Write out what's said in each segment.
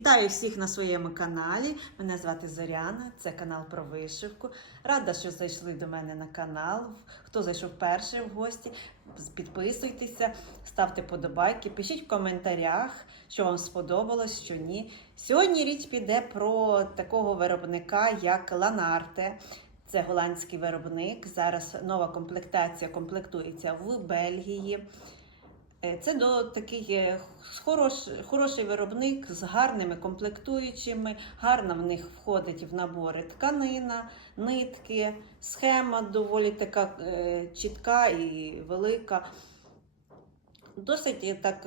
Вітаю всіх на своєму каналі. Мене звати Зоряна, це канал про вишивку. Рада, що зайшли до мене на канал. Хто зайшов перший в гості, підписуйтеся, ставте подобайки, пишіть в коментарях, що вам сподобалось, що ні. Сьогодні річ піде про такого виробника, як Ланарте. Це голландський виробник. Зараз нова комплектація комплектується в Бельгії. Е, Це до такий е, хорош, хороший виробник з гарними комплектуючими. Гарно в них входить в набори тканина, нитки, схема доволі така е, чітка і велика. Досить так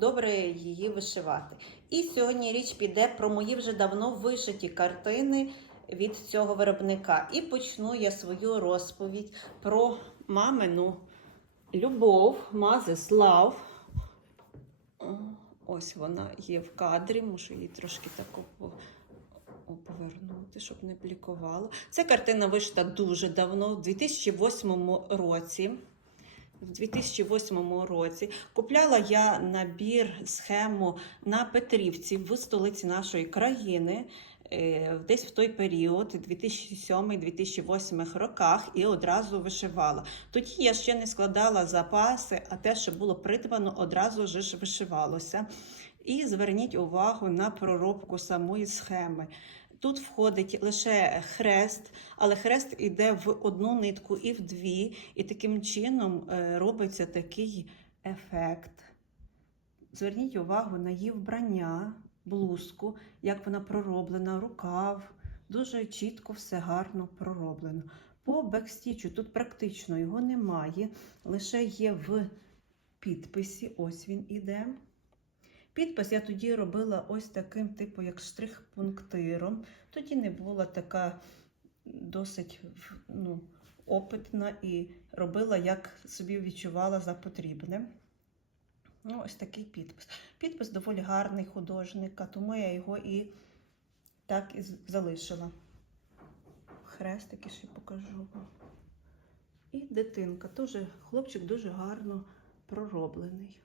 добре її вишивати. І сьогодні річ піде про мої вже давно вишиті картини від цього виробника. І почну я свою розповідь про мамину любов, Мазислав. Ось вона є в кадрі, мушу її трошки так повернути, щоб не блікувало. Ця картина вишита дуже давно, в 2008 році. В 2008 році купляла я набір схему на Петрівці в столиці нашої країни. Е, Десь в той період, 2007-2008 роках, і одразу вишивала. Тоді я ще не складала запаси, а те, що було придбано, одразу ж вишивалося. І зверніть увагу на проробку самої схеми. Тут входить лише хрест, але хрест йде в одну нитку і в дві, і таким чином е, робиться такий ефект. Зверніть увагу на її вбрання, блузку, як вона пророблена, рукав. Дуже чітко все гарно пророблено. По бекстічу тут практично його немає, лише є в підписі. Ось він іде. Підпис я тоді робила ось таким, типу, як штрих-пунктиром. Тоді не була така досить ну, опитна і робила, як собі відчувала за потрібне. Ну, ось такий підпис. Підпис доволі гарний художника, тому я його і так і залишила. Хрестики ще покажу. І дитинка. Тоже хлопчик дуже гарно пророблений.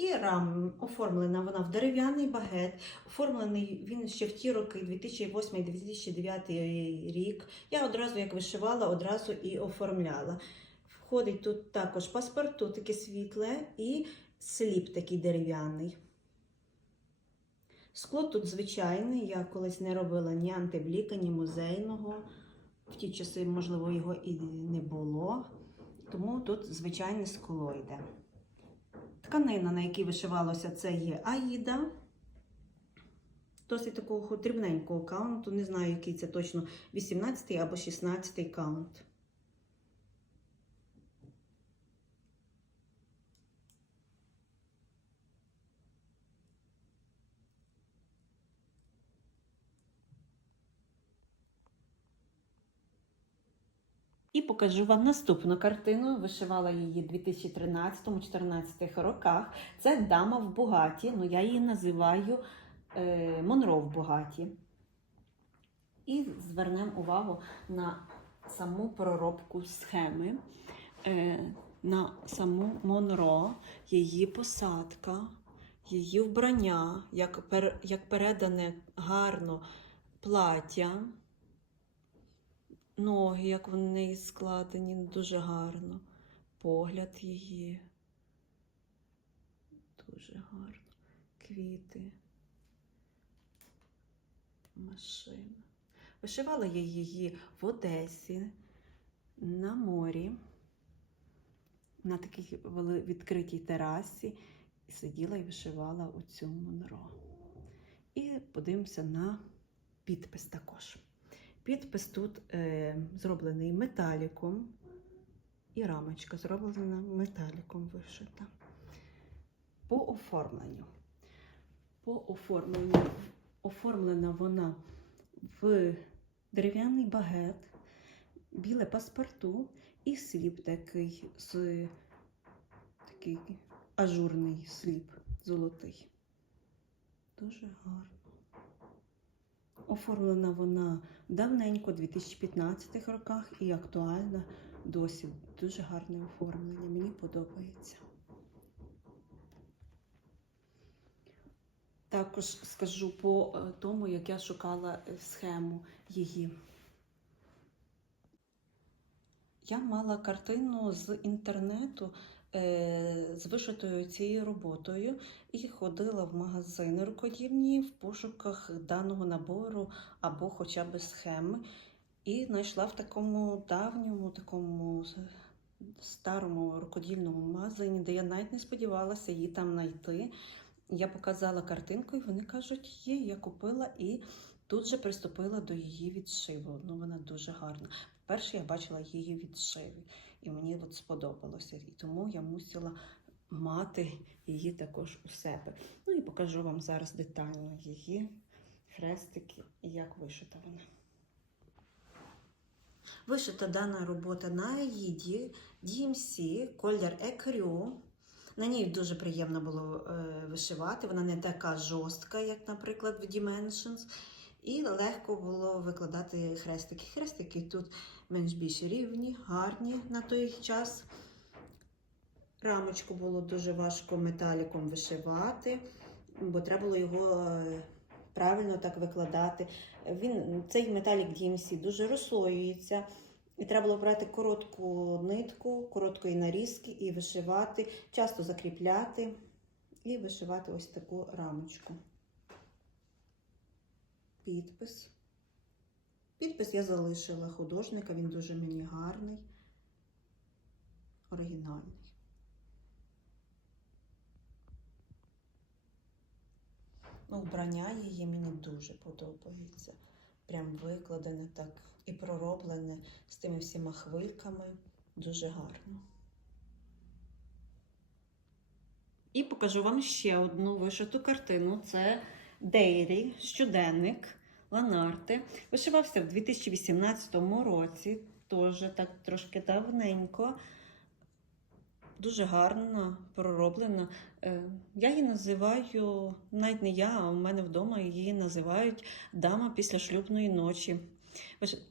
І рам оформлена вона в дерев'яний багет. Оформлений він ще в ті роки, 2008-2009 рік. Я одразу, як вишивала, одразу і оформляла. Входить тут також паспорту, таке світле, і сліп такий дерев'яний. Скло тут звичайне, я колись не робила ні антибліка, ні музейного. В ті часи, можливо, його і не було. Тому тут звичайне скло йде. Тканина, на якій вишивалося, це є Аїда. Досить такого дрібненького каунту. Не знаю, який це точно 18 або 16 каунт. І покажу вам наступну картину. Вишивала її в 2013-2014 роках. Це дама в Бугаті. Ну, я її називаю е, Монро в Бугаті. І звернемо увагу на саму проробку схеми, е, на саму Монро, її посадка, її вбрання, як, пер, як передане гарно плаття. Ноги, як вони складені, дуже гарно. Погляд її. Дуже гарно. Квіти. Машина. Вишивала я її в Одесі, на морі, на такій відкритій терасі. І сиділа і вишивала у цьому Монро. І подивимося на підпис також. Підпис тут е, зроблений металіком, і рамочка зроблена металіком вишита. По оформленню. По оформленню оформлена вона в дерев'яний багет, біле паспорту і сліп такий з такий ажурний сліп золотий. Дуже гарно. Оформлена вона давненько, у 2015 роках і актуальна досі дуже гарне оформлення. Мені подобається. Також скажу по е, тому, як я шукала е, схему її. Я мала картину з інтернету з вишитою цією роботою і ходила в магазини рукодільні в пошуках даного набору або хоча б схеми. І знайшла в такому давньому, такому старому рукодільному магазині, де я навіть не сподівалася її там знайти. Я показала картинку, і вони кажуть, є, я купила і тут же приступила до її відшиву. Ну, вона дуже гарна. Перше я бачила її відшиви, і мені от сподобалося. І тому я мусила мати її також у себе. Ну і покажу вам зараз детально її хрестики і як вишита вона. Вишита дана робота на Аїді DMC, колір Екрю. На ній дуже приємно було е, вишивати. Вона не така жорстка, як, наприклад, в Dimensions. І легко було викладати хрестики. Хрестики тут менш більш рівні, гарні на той час. Рамочку було дуже важко металіком вишивати, бо треба було його е, правильно так викладати. Він, цей металік DMC дуже розслоюється. І треба було брати коротку нитку, короткої нарізки і вишивати, часто закріпляти і вишивати ось таку рамочку. Підпис. Підпис я залишила художника, він дуже мені гарний, оригінальний. Ну, вбрання її мені дуже подобається. Прям викладене так і пророблене з тими всіма хвильками. Дуже гарно. І покажу вам ще одну вишиту картину. Це Дейрі, щоденник Ланарте. Вишивався в 2018 році, теж так трошки давненько. Дуже гарно пророблена. Е, Я її називаю, навіть не я, а у мене вдома її називають Дама після шлюбної ночі.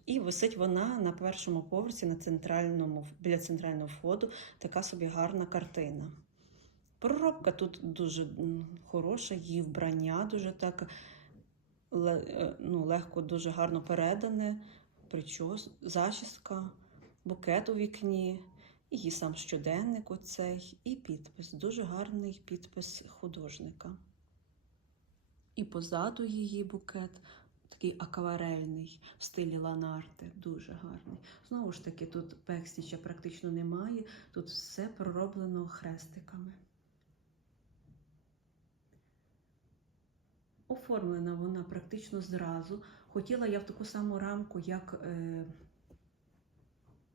І висить вона на першому поверсі на центральному, біля центрального входу. Така собі гарна картина. Проробка тут дуже хороша, її вбрання дуже так ну, легко, дуже гарно передане, причос, зачіска, букет у вікні, її сам щоденник оцей, і підпис. Дуже гарний підпис художника. І позаду її букет такий акварельний в стилі ланарте, дуже гарний. Знову ж таки, тут бекстіча практично немає, тут все пророблено хрестиками. Оформлена вона практично зразу. Хотіла я в таку саму рамку, як е,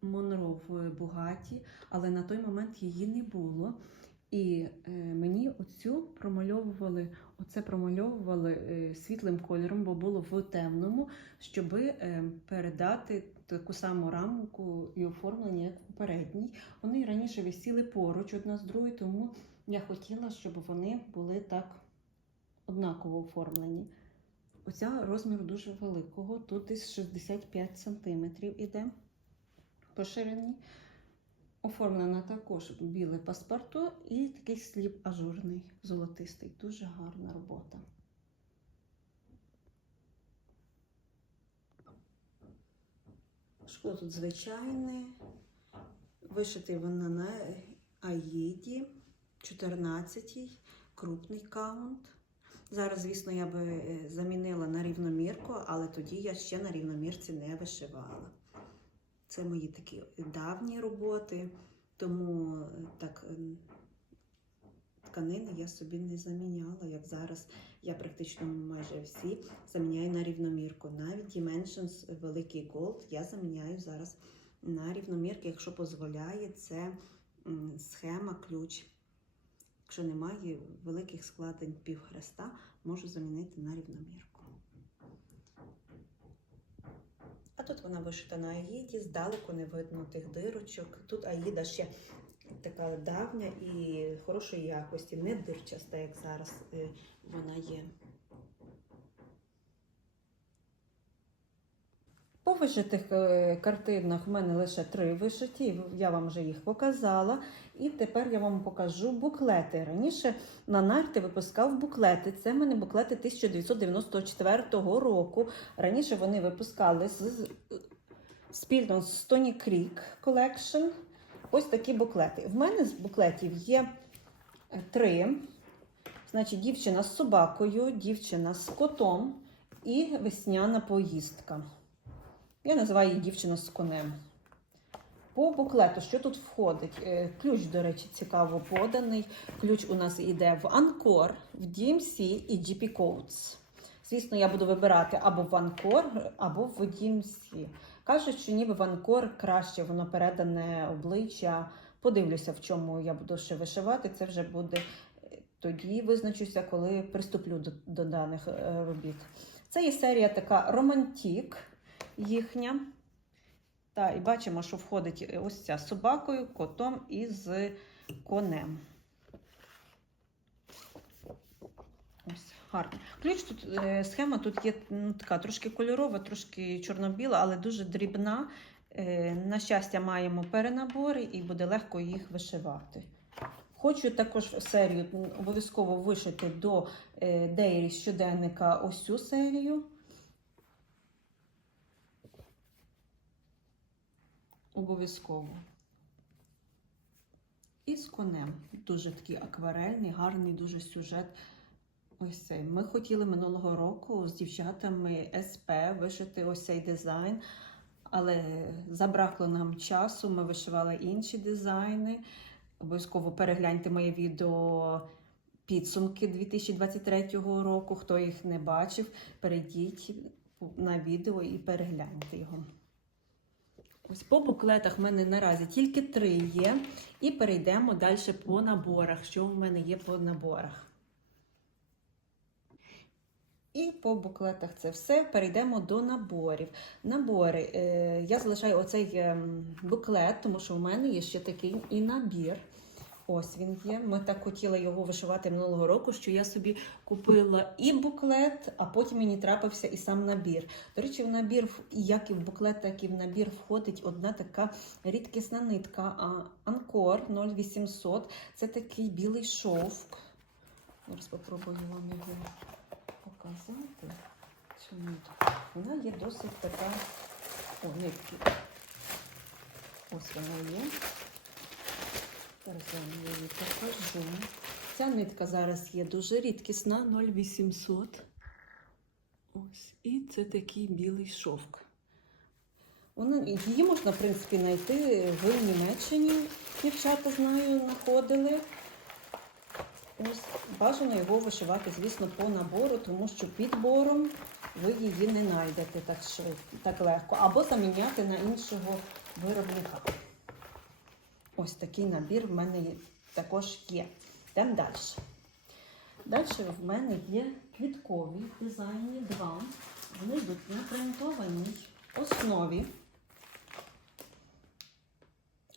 Монро в Бугаті, але на той момент її не було. І е, мені оцю промальовували, оце промальовували е, світлим кольором, бо було в темному, щоб передати таку саму рамку і оформлення, як попередній. Вони раніше висіли поруч одна з другою, тому я хотіла, щоб вони були так однаково оформлені. Оця розміру дуже великого, тут десь 65 см іде по ширині. Оформлена також біле паспорту і такий сліп ажурний, золотистий. Дуже гарна робота. Шкло тут звичайне. Вишитий вона на Аїді 14-й, крупний каунт. Зараз, звісно, я би е, замінила на рівномірку, але тоді я ще на рівномірці не вишивала. Це мої такі давні роботи, тому е, так е, тканини я собі не заміняла, як зараз я практично майже всі заміняю на рівномірку. Навіть Dimensions великий Gold я заміняю зараз на рівномірки, якщо дозволяє це схема ключ. Якщо немає великих складень півхреста, можу замінити на рівномірку. А тут вона вишита на аїді, здалеку не видно тих дирочок. Тут аїда ще така давня і хорошої якості, не дирчаста, як зараз е, вона є. По По вишитих е, картинах в мене лише три вишиті, я вам вже їх показала. І тепер я вам покажу буклети. Раніше на нарти випускав буклети. Це в мене буклети 1994 року. Раніше вони випускали з, спільно з Stony Creek Collection. Ось такі буклети. В мене з буклетів є три. Значить, дівчина з собакою, дівчина з котом і весняна поїздка. Я називаю її дівчина з конем. По буклету, що тут входить? Е, Ключ, до речі, цікаво поданий. Ключ у нас йде в Ancore, в DMC і GP Codes. Звісно, я буду вибирати або в Ancore, або в DMC. Кажуть, що ніби в Ancore краще воно передане обличчя. Подивлюся, в чому я буду ще вишивати. Це вже буде е, тоді визначуся, коли приступлю до, до даних е, робіт. Це є серія така романтік їхня. Та, і бачимо, що входить ось ця з собакою, котом і з конем. Ось, гарно. Ключ тут, е, схема тут є ну, така трошки кольорова, трошки чорно-біла, але дуже дрібна. Е, На щастя, маємо перенабори і буде легко їх вишивати. Хочу також серію обов'язково вишити до е, Дейрі щоденника ось цю серію. Обов'язково. І з конем. Дуже такий акварельний, гарний дуже сюжет. Ось цей. Ми хотіли минулого року з дівчатами СП вишити ось цей дизайн, але забракло нам часу. Ми вишивали інші дизайни. Обов'язково перегляньте моє відео підсумки 2023 року. Хто їх не бачив, перейдіть на відео і перегляньте його. Ось по буклетах в мене наразі тільки три є. І перейдемо далі по наборах. Що в мене є по наборах? І по буклетах це все. Перейдемо до наборів. Набори. Е, я залишаю оцей ем, буклет, тому що в мене є ще такий і набір. Ось він є. Ми так хотіли його вишивати минулого року, що я собі купила і буклет, а потім мені трапився і сам набір. До речі, в набір, як і в буклет, так і в набір входить одна така рідкісна нитка Анкор 0800. Це такий білий шовк. Зараз спробую вам його показати. Цю нитку. Вона є досить така. О, нитки. Ось вона є. Я її покажу. Ця нитка зараз є дуже рідкісна, 0800. Ось. І це такий білий шовк. Вона, її можна, в принципі, знайти в Німеччині. Дівчата знаю, знаходили. Ось бажано його вишивати, звісно, по набору, тому що підбором ви її не знайдете так так легко. Або заміняти на іншого виробника. Ось такий набір в мене також є. Йдемо далі. Далі в мене є квіткові дизайни два. Вони йдуть на принтованій основі.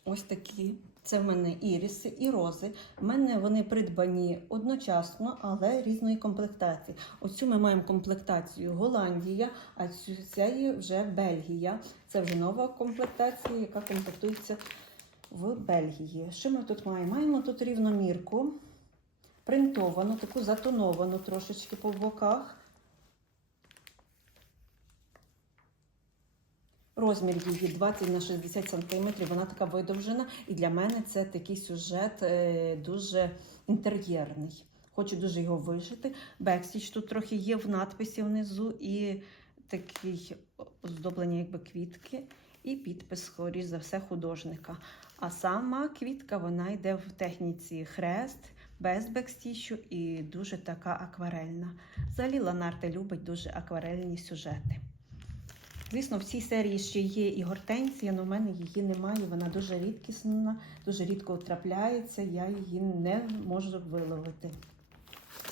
Ось такі. Це в мене іріси і рози. В мене вони придбані одночасно, але різної комплектації. Оцю ми маємо комплектацію Голландія, а цю ця є вже Бельгія. Це вже нова комплектація, яка комплектується в Бельгії. Що ми тут маємо? Маємо тут рівномірку, принтовану, таку затоновану трошечки по боках. Розмір її 20 на 60 см, вона така видовжена. І для мене це такий сюжет е, дуже інтер'єрний. Хочу дуже його вишити. Бекстіч тут трохи є в надписі внизу, і такий оздоблення, якби квітки, і підпис, скоріш за все, художника. А сама квітка вона йде в техніці хрест, без бекстічу і дуже така акварельна. Взагалі Ланарте любить дуже акварельні сюжети. Звісно, в цій серії ще є і гортензія, але в мене її немає. Вона дуже рідкісна, дуже рідко трапляється, я її не можу виловити.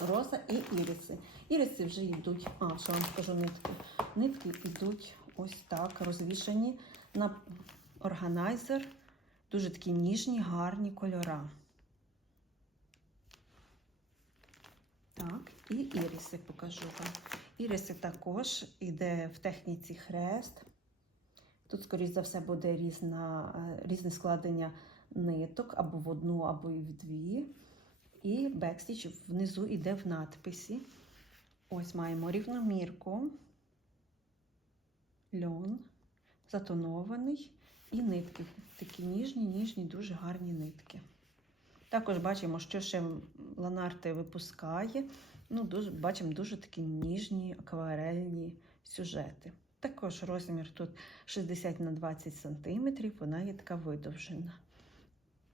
Роза і іріси. Іріси вже йдуть, а, що вам скажу нитки. Нитки йдуть ось так, розвішані на органайзер. Дуже такі ніжні, гарні кольора. Так, і іріси покажу вам. Іріси також іде в техніці хрест. Тут, скоріш за все, буде різна, е, різне складення ниток або в одну, або і в дві. І бекстіч внизу йде в надписі. Ось маємо рівномірку, льон, затонований і нитки. Такі ніжні, ніжні, дуже гарні нитки. Також бачимо, що ще Ланарте випускає. Ну, дуже, бачимо дуже такі ніжні акварельні сюжети. Також розмір тут 60 на 20 см, вона є така видовжена.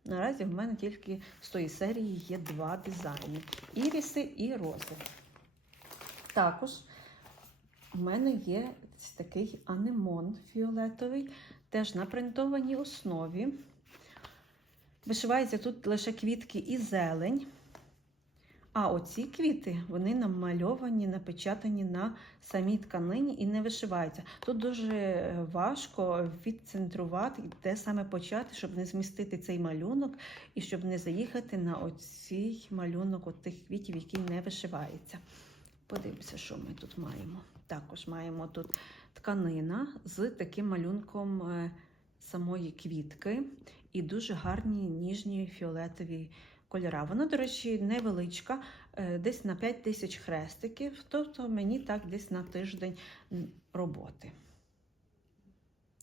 Наразі в мене тільки з тої серії є два дизайни: іріси і рози. Також в мене є такий анемон фіолетовий, теж на принтованій основі. Вишивається тут лише квітки і зелень. А оці квіти вони намальовані, напечатані на самій тканині і не вишиваються. Тут дуже важко відцентрувати, де саме почати, щоб не змістити цей малюнок і щоб не заїхати на оцій малюнок от тих квітів, які не вишиваються. Подивимося, що ми тут маємо. Також маємо тут тканина з таким малюнком е, самої квітки і дуже гарні ніжні фіолетові кольора. Вона, до речі, невеличка, е, десь на 5 тисяч хрестиків, тобто мені так десь на тиждень роботи.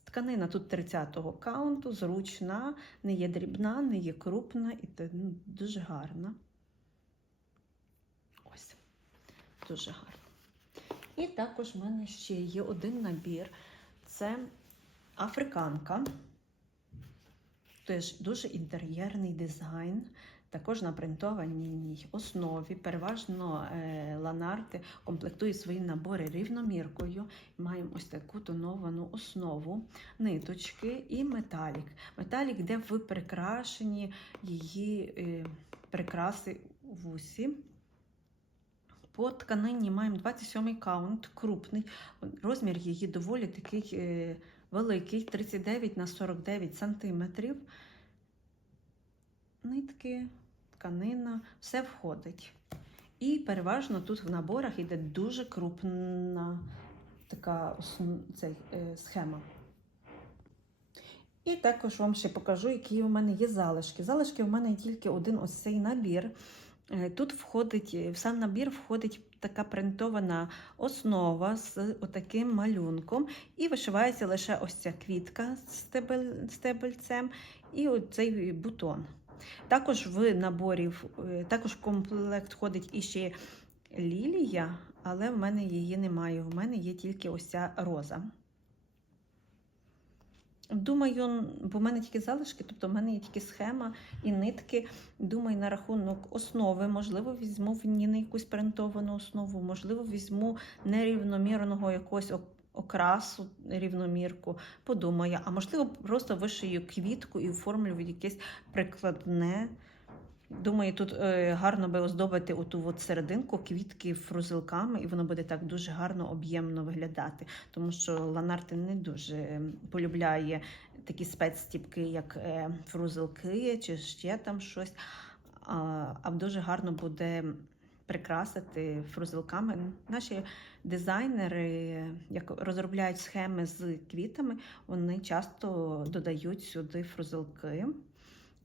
Тканина тут 30-го каунту, зручна, не є дрібна, не є крупна і ну, дуже гарна. Ось, дуже гарна. І також в мене ще є один набір. Це африканка. Теж дуже інтер'єрний дизайн. Також на принтованій основі. Переважно е, ланарти комплектують свої набори рівноміркою. Маємо ось таку тоновану основу, ниточки і металік. Металік йде в прикрашенні її е, прикраси в усі. По тканині маємо 27-й каунт, крупний. Розмір її доволі такий е, великий, 39 на 49 сантиметрів. Нитки, тканина, все входить. І переважно тут в наборах йде дуже крупна така цей, е, схема. І також вам ще покажу, які у мене є залишки. Залишки у мене є тільки один ось цей набір. Е, Тут входить, е, в сам набір входить така принтована основа з отаким малюнком, і вишивається лише ось ця квітка з стебель, стебельцем і оцей бутон. Також в наборі, е, також в комплект входить іще лілія, але в мене її немає. В мене є тільки ось ця роза. Думаю, бо в мене тільки залишки, тобто в мене є тільки схема і нитки. Думаю, на рахунок основи, можливо, візьму в Ніни якусь принтовану основу, можливо, візьму нерівномірного якогось окрасу, рівномірку. Подумаю, а можливо, просто вишию квітку і оформлю якесь прикладне. Думаю, тут е, гарно би оздобити оту от серединку квітки фрузилками, і воно буде так дуже гарно, об'ємно виглядати. Тому що Ланарти не дуже е, полюбляє такі спецстіпки, як е, фрузилки чи ще там щось. А дуже гарно буде прикрасити фрузилками. Наші дизайнери, як розробляють схеми з квітами, вони часто додають сюди фрузилки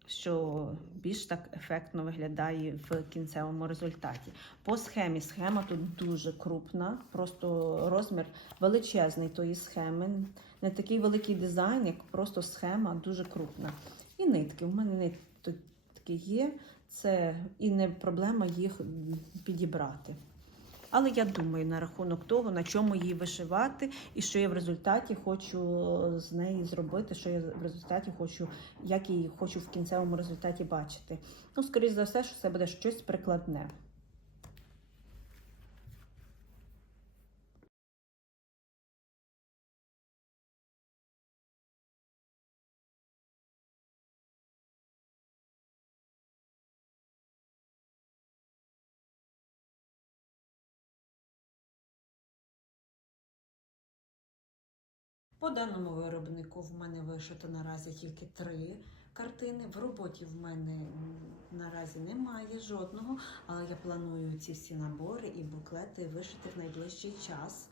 що більш так ефектно виглядає в кінцевому результаті. По схемі схема тут дуже крупна, просто розмір величезний тої схеми. Не такий великий дизайн, як просто схема дуже крупна. І нитки. У мене нитки є, це і не проблема їх підібрати. Але я думаю на рахунок того, на чому її вишивати, і що я в результаті хочу з неї зробити, що я в результаті хочу, як її хочу в кінцевому результаті бачити. Ну, скоріш за все, що це буде щось прикладне. По даному виробнику в мене вишито наразі тільки три картини. В роботі в мене наразі немає жодного, але я планую ці всі набори і буклети вишити в найближчий час.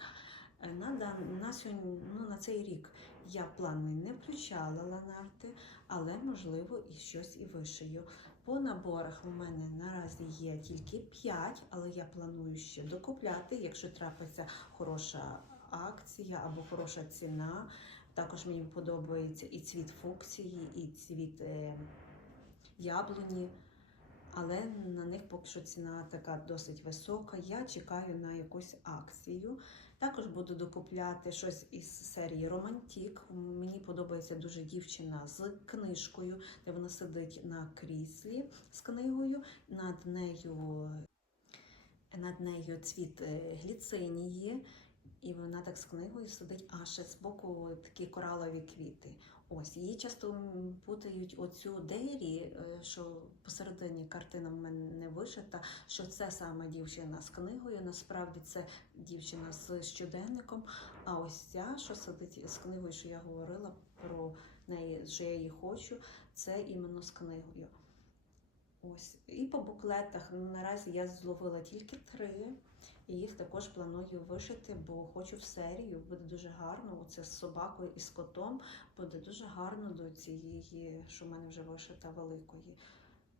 Е, На, на, сьогодні, ну, на цей рік Я плани не включала ланарти, але можливо і щось і вишию. По наборах у мене наразі є тільки 5, але я планую ще докупляти, якщо трапиться хороша акція або хороша ціна. Також мені подобається і цвіт фуксії, і цвіт е, яблуні. Але на них поки що ціна така досить висока. Я чекаю на якусь акцію. Також буду докупляти щось із серії Романтік. Мені подобається дуже дівчина з книжкою, де вона сидить на кріслі з книгою. Над нею, над нею цвіт е, гліцинії. І вона так з книгою сидить, а ще збоку такі коралові квіти. Ось її часто путають оцю Дейрі, е, що посередині картина в мене не вишита, що це саме дівчина з книгою. Насправді це дівчина з щоденником. А ось ця, що сидить з книгою, що я говорила про неї, що я її хочу, це іменно з книгою. Ось. І по буклетах наразі я зловила тільки три. І їх також планую вишити, бо хочу в серію. Буде дуже гарно. Оце з собакою і з котом буде дуже гарно до цієї, що в мене вже вишита великої.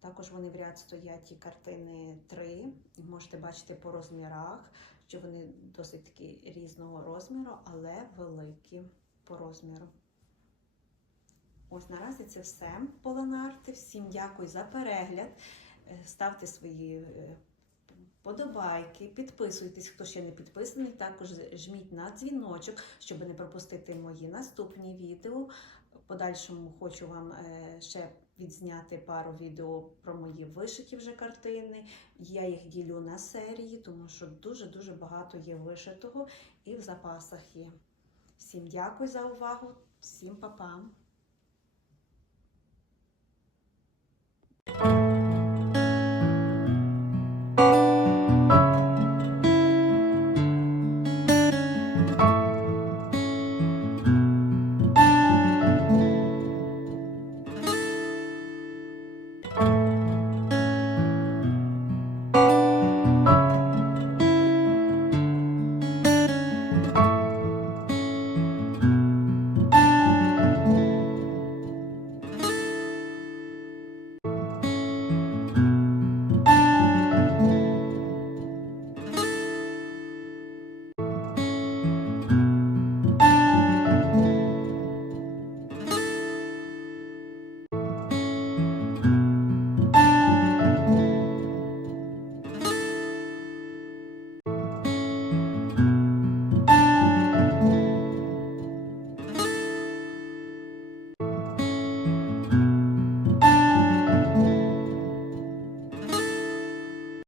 Також вони в ряд стоять ті картини три. І можете бачити по розмірах, що вони досить такі різного розміру, але великі по розміру. Ось наразі це все по Ленарти. Всім дякую за перегляд. Е, Ставте свої е, подобайки, підписуйтесь, хто ще не підписаний. Також жміть на дзвіночок, щоб не пропустити мої наступні відео. В подальшому хочу вам е, ще відзняти пару відео про мої вишиті вже картини. Я їх ділю на серії, тому що дуже-дуже багато є вишитого і в запасах є. Всім дякую за увагу, всім па-па!